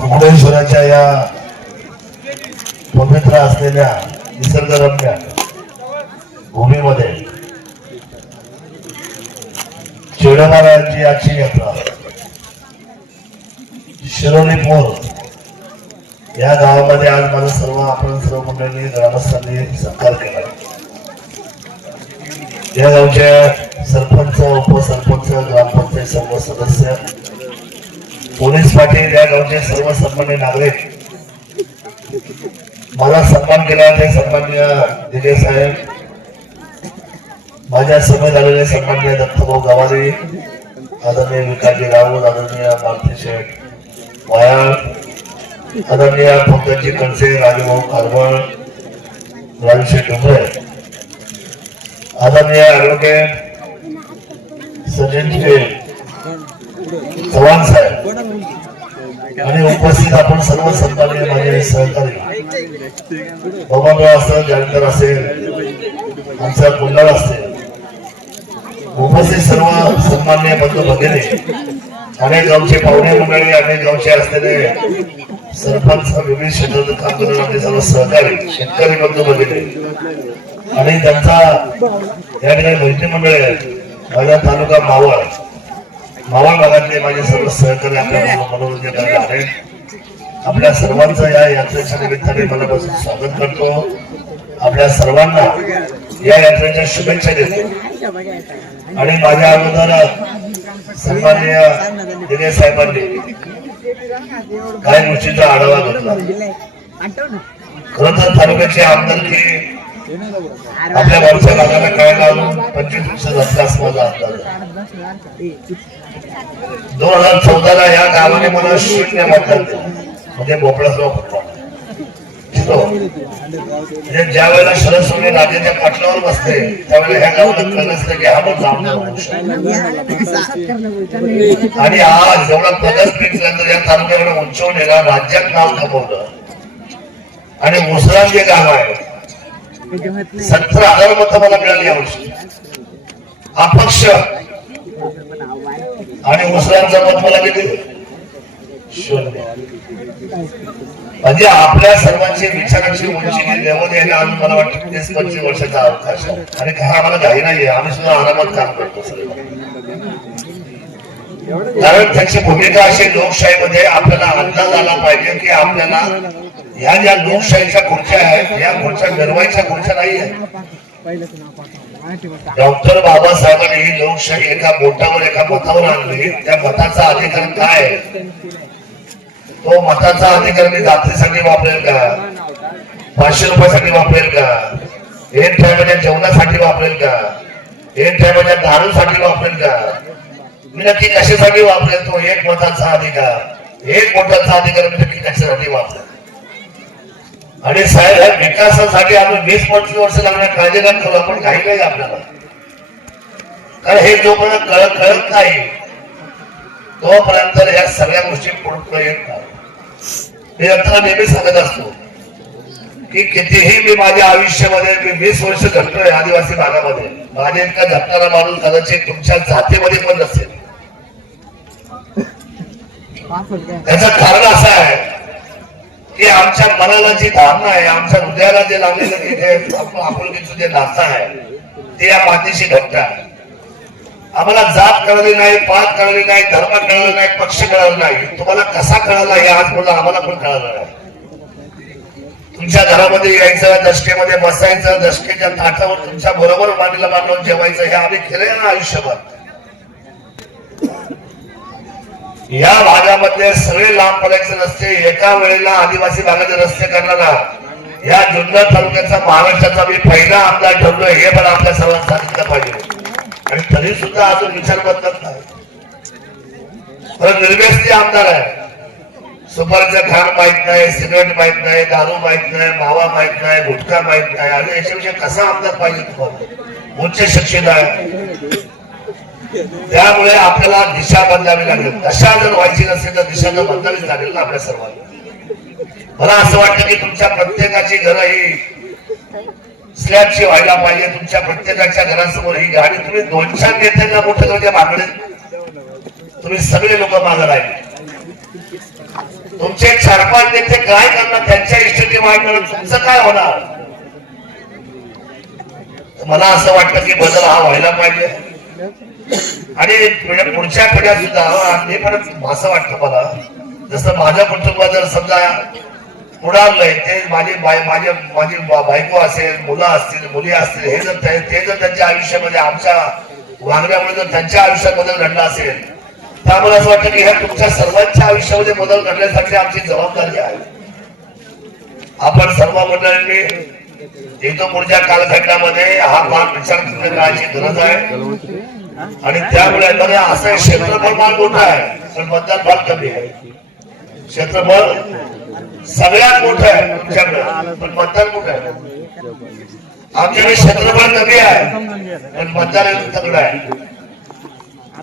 मुंडेश्वराच्या या पवित्र असलेल्या निसर्गरम्य भूमीमध्ये शिवरायांची आजची यात्रा शिरोलीपूर या गावामध्ये आज माझं सर्व आपण सर्व मंडळी ग्रामस्थांनी सत्कार केला. या गावच्या सरपंच उपसरपंच ग्रामपंचायत सर्व सदस्य पोलीस पाटील या गावचे सर्व सन्मान्य नागरिक. मला सन्मान केला ते सन्मान्य दिले साहेब. माझ्या समेत आलेले सन्मान्य दत्तभाऊ गवारी आदरणीय विकासजी राऊत आदरणीय मारुती शेठ वायाळ आदरणीय पंकजी कणसे राजूभाऊ कारवळ राजशेठ डोंगरे आदरणीय ऍडव्होकेट सचिन चव्हाण साहेब. आणि उपस्थित आपण सर्व सन्माननीय माझे सहकारी. बबनराव असेल जानकर असेल आमचा कुल्हाड असेल उपस्थित सर्व सन्मान्य बंधू भगिनी अनेक गावचे पाहुणे मंडळी अनेक गावचे असलेले सरपंच विविध क्षेत्रात काम करणारे सर्व सहकारी शेतकरी बंधू भगिनी. आणि त्यांचा या ठिकाणी मैत्री मंडळी आहेत माझा तालुका मावळ. मावळ भागातले माझे सर्व सहकारी आपल्या मनोरंजन करणार आहेत आपल्या सर्वांचं या यात्रेच्या निमित्ताने मनापासून स्वागत करतो. आपल्या सर्वांना या यात्रेच्या शुभेच्छा देतो. आणि माझ्या अगोदर सन्माननीय दिने साहेबांनी काही गोष्टींचा आढावा घेतला. खरं तर तालुक्याचे आमदारकी आपल्या वरच्या भागाला काय लावून पंचवीस वर्ष रस्ता असं माझा अंदाज. दोन हजार चौदा ला या गावाने मला शून्य मतदान म्हणजे मोकळा फुटला म्हणजे ज्या वेळेला शरद सोने राजाच्या पाटलावर बसते त्यावेळेला ह्या गावाला कळलं असतं की हा मग आमदार आणि आज एवढा पदक पिकल्यानंतर या तालुक्याकडे उंचवलेला राज्यात नाव कमवलं. आणि मुसराम जे गाव आहे सत्तर हजार मतं मला मिळाली यावर्षी. अपक्ष आणि मुसलांचं मत मला किती शून्य म्हणजे आपल्या सर्वांची विचारांची उंची लेवल यायला आम्ही मला वाटतं तीस पंचवीस वर्षाचा अवकाश आहे. आणि काय आम्हाला घाई नाहीये. आम्ही सुद्धा आरामात काम करतो कारण त्याची भूमिका अशी लोकशाहीमध्ये आपल्याला अंदाज आला पाहिजे की आपल्याला ह्या ज्या लोकशाहीच्या खुर्च्या आहेत या खुर्च्या गरवायच्या खुर्च्या नाही आहेत डॉक्टर बाबासाहेबांनी ही लोकशाही एका बोटावर एका मतावर आणली. त्या मताचा अधिकार काय? आहे? तो मताचा अधिकार मी जात्रेसाठी वापरेल का? पाचशे रुपयासाठी वापरेल का? एक टायमाच्या जेवणासाठी वापरेल का? एक टायमाच्या दारूसाठी वापरेल का? मी नक्की कशासाठी वापरेल तो एक मताचा अधिकार? एक मताचा अधिकार मी नक्की कशासाठी वापरेल? आणि साहेब ह्या विकासासाठी आम्ही वीस पंचवीस वर्ष लागणार. काळजी न करू आपण काही नाही आपल्याला कारण हे जोपर्यंत कळत कळत नाही तोपर्यंत या सगळ्या गोष्टी पुढे येत नाही. मी यांना नेहमी सांगत असतो की कितीही मी माझ्या आयुष्यामध्ये मी वीस वर्ष घडतोय आदिवासी भागामध्ये. माझ्या इतका झटणारा माणूस कदाचित तुमच्या जातीमध्ये पण नसेल. त्याचं कारण असं आहे हे आमच्या मनाला जी धारणा आहे आमच्या हृदयाला जे लागलेलं की आपुलकीचं जे नातं आहे ते या मातीशी घट्ट आहे. आम्हाला जात कळली नाही पात कळली नाही धर्म कळला नाही पक्ष कळला नाही. तुम्हाला कसा कळाला हे आज बोलला आम्हाला पण कळालं नाही. तुमच्या घरामध्ये यायचं दशकेमध्ये बसायचं दशकेच्या ताटावर तुमच्या बरोबर मांडीला बांधून जेवायचं हे आम्ही केलंय ना आयुष्यभर. या भागामधले सगळे लांब पडायचे रस्ते एका वेळेला आदिवासी भागाचे रस्ते करणारा. या जुन्नर तालुक्याचा महाराष्ट्राचा मी पहिला आमदार ठरलो हे पण आपल्या सर्वांना सांगितलं पाहिजे. आणि तरी सुद्धा अजून विचार बदलत नाही. पण निर्व्यस्ती आमदार आहे. सुपारीचं खाण माहीत नाही सिगरेट माहीत नाही दारू माहीत नाही मावा माहीत नाही गुटखा माहीत नाही. आणि याच्याविषयी कसा आमदार पाहिजे तुम्हाला उच्च शिक्षित आहे. त्यामुळे आपल्याला दिशा बदलावी लागेल. दशा जर व्हायची नसेल तर दिशा तर बदलावीच लागेल ना आपल्या सर्वांना. मला असं वाटतं की तुमच्या प्रत्येकाची घरं ही स्लॅबची व्हायला पाहिजे. तुमच्या प्रत्येकाच्या घरासमोर ही आणि तुम्ही दोन चार नेत्यांना मोठं करते मागणे तुम्ही सगळे लोक मागे राहिले. तुमचे चार पाच नेते काय करणार? त्यांच्या इष्टीची वाढ करणार तुमचं काय होणार? मला असं वाटतं की बदल हा व्हायला पाहिजे. आणि पुढच्या पिढ्या सुद्धा हे पण असं वाटतं मला. जसं माझ्या कुटुंबात जर समजा पुढारलंय ते माझी माझे माझी बायको असेल मुलं असतील मुली असतील हे जर ते जर त्यांच्या आयुष्यामध्ये आमच्या वागण्यामुळे जर त्यांच्या आयुष्यात बदल घडला असेल तर आम्हाला असं वाटतं की ह्या तुमच्या सर्वांच्या आयुष्यामध्ये बदल घडण्यासाठी आमची जबाबदारी आहे. आपण सर्व मंडळांनी येतो पुढच्या कालखंडामध्ये हा भाग विचार करण्याची गरज आहे. आणि त्यामुळे असं क्षेत्रफळ फार मोठं आहे पण मतदान फार कमी आहे. क्षेत्रफळ सगळ्यात मोठं आहे तुमच्याकडे पण मतदान मोठं आहे. आमच्याकडे क्षेत्रफळ कमी आहे पण मतदान सगळं आहे.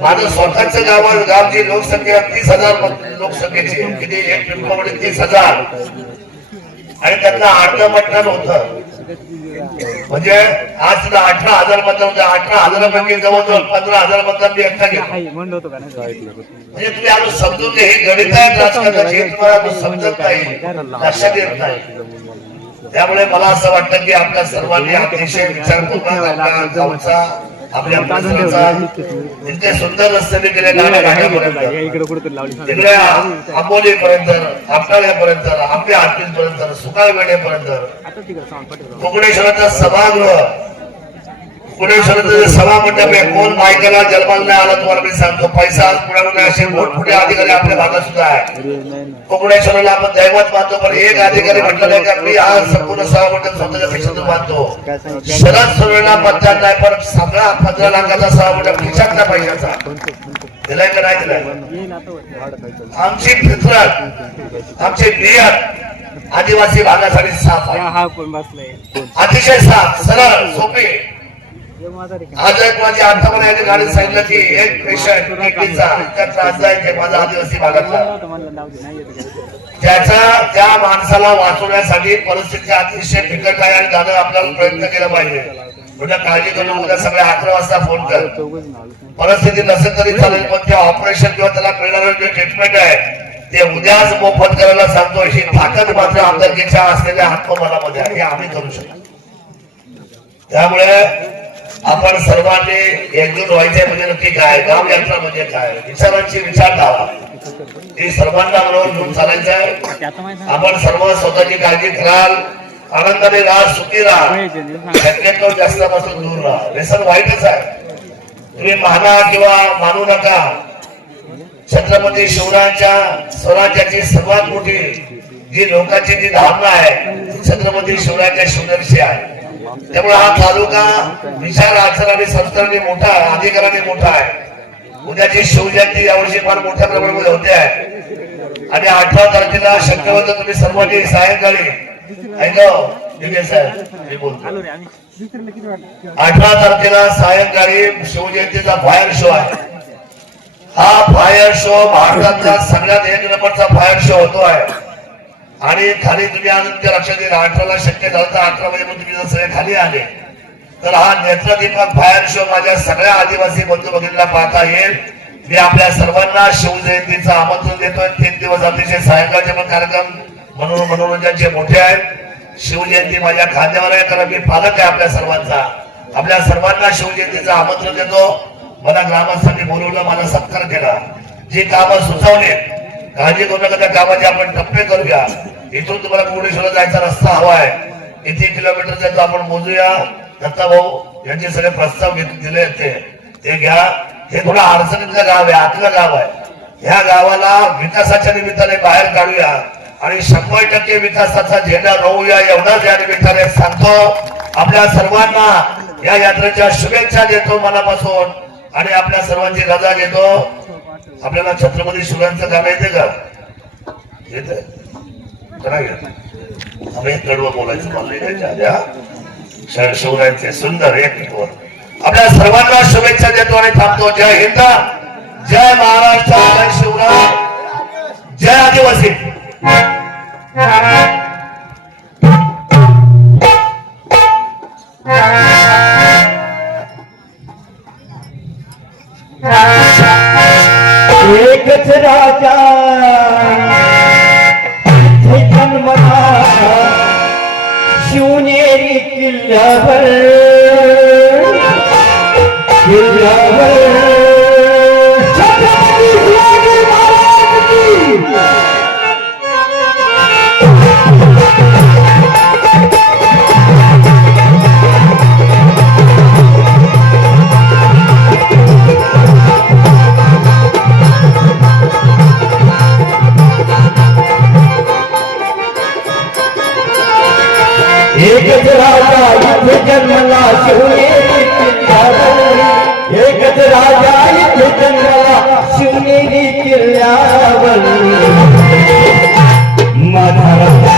माझं स्वतःच गाव गावची लोकसंख्या तीस हजार लोकसंख्येची किती? एक पिंपळमध्ये तीस हजार. आणि त्यांना आठ मतदान होतं. म्हणजे आज सुद्धा अठरा हजार मतदान होतं अठरा हजारापैकी जवळजवळ पंधरा हजार मतदान मी एकटा घेतो म्हणजे तुम्ही अजून समजून ही गणित आहेत राजकारणाची हे तुम्हाला समजत नाही. लक्षात येत नाही. त्यामुळे मला असं वाटतं की आपल्या सर्वांनी अतिशय विचारपूर्वक आपल्या गावचा आपल्या परिसराचा इतके सुंदर रस्ते मी केले नाना घाटापर्यंत इकडे कुठेतरी लावली. तिकडे आंबोली पर्यंत आपटाळ्यापर्यंत आपल्या हातपीस पर्यंत सुकाळवेड्यापर्यंत आता तिकडे साऊंड पाठवतो कुकडेश्वराचं सभागृह कुकडेश्वराचं सभा मंडप आहे कोण बायकाला जन्माला नाही आला तुम्हाला मी सांगतो. पैसा आज पुण्यामध्ये असे मोठमोठे अधिकारी आपल्या भागात सुद्धा आहे. कोकणेश्वराला आपण दैवत मानतो पण एक अधिकारी म्हटलं नाही का मी संपूर्ण सभा मंडप स्वतःच्या पेक्षातून मानतो. शरद मतदान नाही पण सगळा पंधरा लाखाचा सभा मंडप खिशातला पैशाचा. दिलाय का नाही दिलाय. आमची फितरत आमची नियत आदिवासी भागासाठी साफ आहे. अतिशय साफ सरळ सोपी. आज एक माझी आता मला याने गाडी सांगितलं की एक पेशंट किडनीचा इतका त्रास आहे की माझा आदिवासी भागातला? त्याच्या त्या माणसाला वाचवण्यासाठी परिस्थिती अतिशय बिकट आहे आणि दादा आपल्याला प्रयत्न केला पाहिजे. म्हणजे काळजी करून उद्या सगळ्या अकरा वाजता फोन कर. परिस्थिती नसेल तरी चालेल पण ते ऑपरेशन किंवा त्याला मिळणारं जे ट्रीटमेंट आहे ते उद्याच मोफत करायला सांगतो. ही ताकद मात्र आमदारकीच्या असलेल्या आत्मबलामध्ये आहे हे आम्ही करू शकतो. त्यामुळे आपण सर्वांनी एकजूट व्हायचे म्हणजे नक्की काय? गाव यात्रा म्हणजे काय? विचारांची विचारधारा ती सर्वांना बरोबर घेऊन चालायचं आहे. आपण सर्व स्वतःची काळजी कराल. आनंदाने राहा सुखी राहा. वयाचे नाही, दूर राहा. व्यसन वाईटच आहे. तुम्ही माना किंवा मानू नका. छत्रपती शिवरायांच्या स्वराज्याची सर्वात मोठी जी लोकांची जी धारणा आहे छत्रपती शिवरायांच्या शिवदर्शी आहे. त्यामुळे हा तालुका विचार आचरणाने संस्थाने मोठा आहे अधिकाराने मोठा आहे. उद्याची शिवजयंती यावर्षी फार मोठ्या प्रमाणामध्ये होते आहे. आणि अठरा तारखेला शक्यवंत तुम्ही सर्वांनी सायंकाळी अठरा तारखेला सायंकाळी शिवजयंतीचा फायर शो आहे. हा फायर शो भारतातला सगळ्यात एक नंबरचा फायर शो होतो आहे. आणि खाली तुम्ही अजून लक्षात येईल अठराला शक्य झालं तर अठरा मध्ये पण तुम्ही जर सगळे खाली आले तर हा नेत्रदीपक फायर शो माझ्या सगळ्या आदिवासी बंधू भगिनीला पाहता येईल. मी आपल्या सर्वांना शिवजयंतीचं आमंत्रण देतोय. तीन दिवस अतिशय सायंकाळचे पण कार्यक्रम म्हणून मनोरंजनचे मोठे आहेत. शिवजयंती माझ्या खांद्यावर आहे कारण मी पालक आहे आपल्या सर्वांचा. आपल्या सर्वांना शिवजयंतीचं आमंत्रण देतो. मला ग्रामस्थांनी बोलवलं मला सत्कार केला. जी कामं सुचवली काळजी करू नका त्या कामाचे आपण टप्पे करूया. इथून तुम्हाला कोडेश्वरला जायचा रस्ता हवा आहे किती किलोमीटर त्याचा आपण मोजूया. दत्ता भाऊ यांचे सगळे प्रस्ताव दिले ते ते घ्या. हे थोडं अडचणीतलं गाव आहे आतलं गाव आहे. ह्या गावाला विकासाच्या निमित्ताने बाहेर काढूया. आणि शंभर टक्के विकासाचा झेंडा रोवूया. एवढाच या निमित्ताने सांगतो. आपल्या सर्वांना या यात्रेच्या शुभेच्छा देतो मनापासून. आणि आपल्या सर्वांची रजा घेतो. आपल्याला छत्रपती शिवरायांचं काम येते का? येते. आम्ही कडवं बोलायचं मला शिवरायांचे सुंदर एक आपल्या सर्वांना शुभेच्छा देतो आणि थांबतो. जय हिंद. जय महाराष्ट्र. जय शिवराय. जय आदिवासी. शिवनेरी किल्ल्यावर एकच राजा इथे जन्मला शिवनेरी एकच राजा इथे जन्मला शिवनेरी किल्ल्यावर. माझा राजा